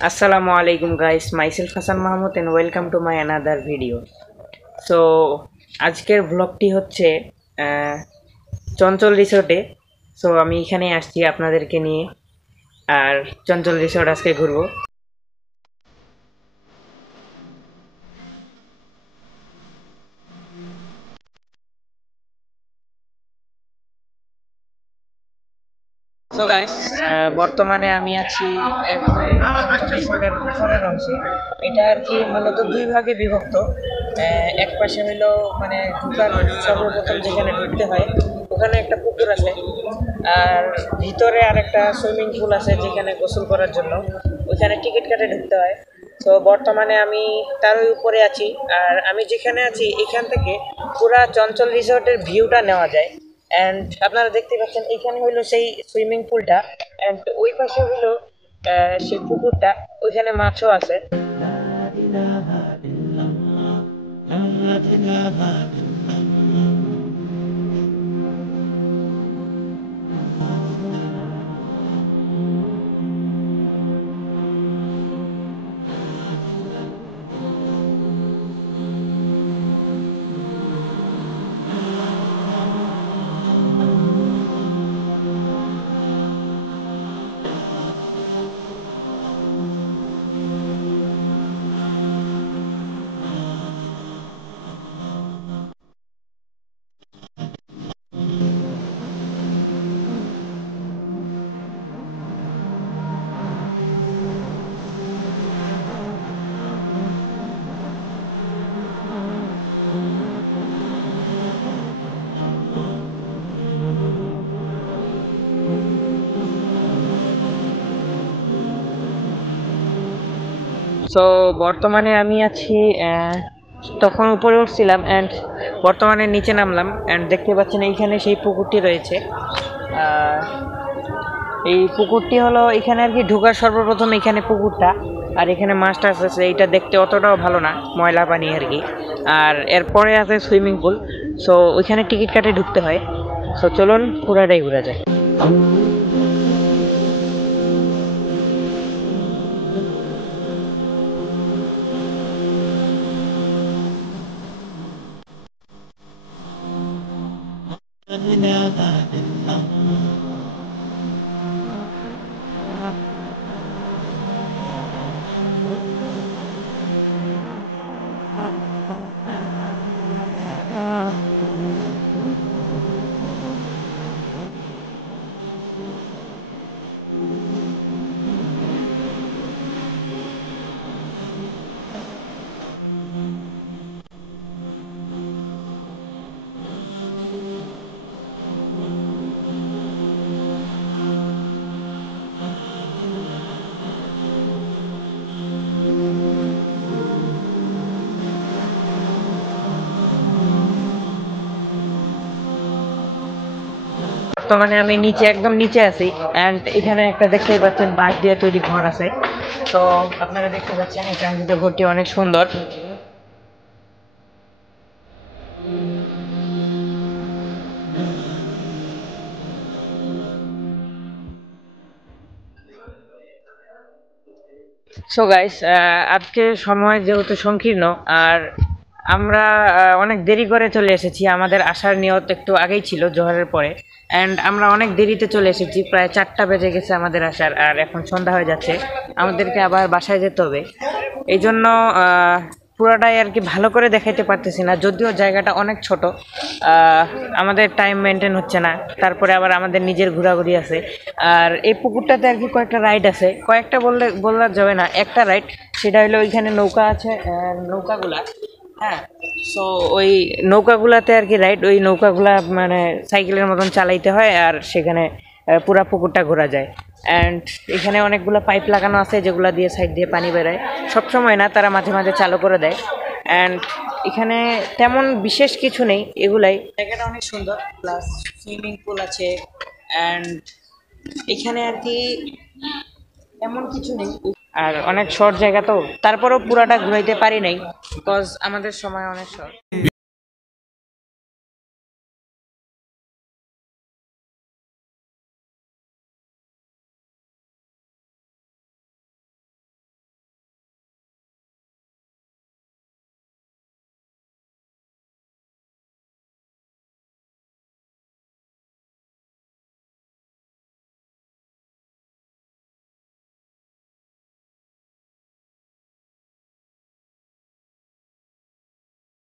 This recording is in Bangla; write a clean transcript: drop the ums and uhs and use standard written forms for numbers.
Assalamu alaikum guys, myself Hassan Mahmud and welcome to my another video. So আজকের ব্লগটি হচ্ছে চঞ্চল রিসোর্টে। সো আমি এখানে আসছি আপনাদেরকে নিয়ে, আর চঞ্চল রিসোর্ট আজকে ঘুরবো। সো গাইস, বর্তমানে আমি আছি রিসোর্টের উপরের অংশে। এটা আর কি মূলত দুই ভাগে বিভক্ত। এক পাশে হলো মানে ঢুকার সর্বপ্রথম যেখানে ঢুকতে হয় ওখানে একটা পুকুর আছে, আর ভিতরে আর একটা সুইমিং পুল আছে যেখানে গোসল করার জন্য ওইখানে টিকিট কেটে ঢুকতে হয়। তো বর্তমানে আমি তারই উপরে আছি, আর আমি যেখানে আছি এখান থেকে পুরা চঞ্চল রিসোর্টের ভিউটা নেওয়া যায়। অ্যান্ড আপনারা দেখতে পাচ্ছেন এখানে হইলো সেই সুইমিং পুলটা, অ্যান্ড ওই পাশে হইলো সেই পুকুরটা, ওইখানে মাছও আছে। সো বর্তমানে আমি আছি তখন উপরে উঠছিলাম, অ্যান্ড বর্তমানে নিচে নামলাম, অ্যান্ড দেখতে পাচ্ছেন এইখানে সেই পুকুরটি রয়েছে। এই পুকুরটি হলো এখানে আর কি ঢোকার সর্বপ্রথম এখানে পুকুরটা, আর এখানে মাছ টাছ আছে। এইটা দেখতে অতটাও ভালো না, ময়লা পানি আর কি। আর এরপরে আছে সুইমিং পুল। সো ওইখানে টিকিট কাটে ঢুকতে হয়। সো চলুন পুরাটাই ঘুরা যায়। বর্তমানে আমি নিচে একদম নিচে আছি, অ্যান্ড এখানে একটা দেখতেই পাচ্ছেন বাঁশ দিয়ে তৈরি ঘর আছে। তো আপনারা দেখতে পাচ্ছেন এখানে কিন্তু ঘরটি অনেক সুন্দর। সো গাইস, আজকে সময় যেহেতু সংকীর্ণ, আর আমরা অনেক দেরি করে চলে এসেছি। আমাদের আসার নিয়ত একটু আগেই ছিল, জোহরের পরে, অ্যান্ড আমরা অনেক দেরিতে চলে এসেছি। প্রায় 4টা বেজে গেছে আমাদের আসার, আর এখন সন্ধ্যা হয়ে যাচ্ছে, আমাদেরকে আবার বাসায় যেতে হবে। এই জন্য পুরোটাই আর কি ভালো করে দেখাইতে পারতেছি না, যদিও জায়গাটা অনেক ছোট। আমাদের টাইম মেনটেন হচ্ছে না, তারপরে আবার আমাদের নিজের ঘোরাঘুরি আছে। আর এই পুকুরটাতে আর কি কয়েকটা রাইড আছে, কয়েকটা বললে যাবে না, একটা রাইড, সেটা হলো ওইখানে নৌকা আছে, নৌকাগুলা। হ্যাঁ, সো ওই নৌকাগুলাতে আর কি রাইড, ওই নৌকাগুলা মানে সাইকেলের মতন চালাইতে হয়, আর সেখানে পুরা পুকুরটা ঘোরা যায়। অ্যান্ড এখানে অনেকগুলো পাইপ লাগানো আছে যেগুলো দিয়ে সাইড দিয়ে পানি বেরোয়, সবসময় না, তারা মাঝে মাঝে চালু করে দেয়। অ্যান্ড এখানে তেমন বিশেষ কিছু নেই, এগুলাই। জায়গাটা অনেক সুন্দর, প্লাস সুইমিং পুল আছে। অ্যান্ড এখানে আর কি এমন কিছু নেই, আর অনেক শর্ট জায়গা, তো তারপরেও পুরাটা ঘুরাইতে পারি নাই, বিকজ আমাদের সময় অনেক শর্ট।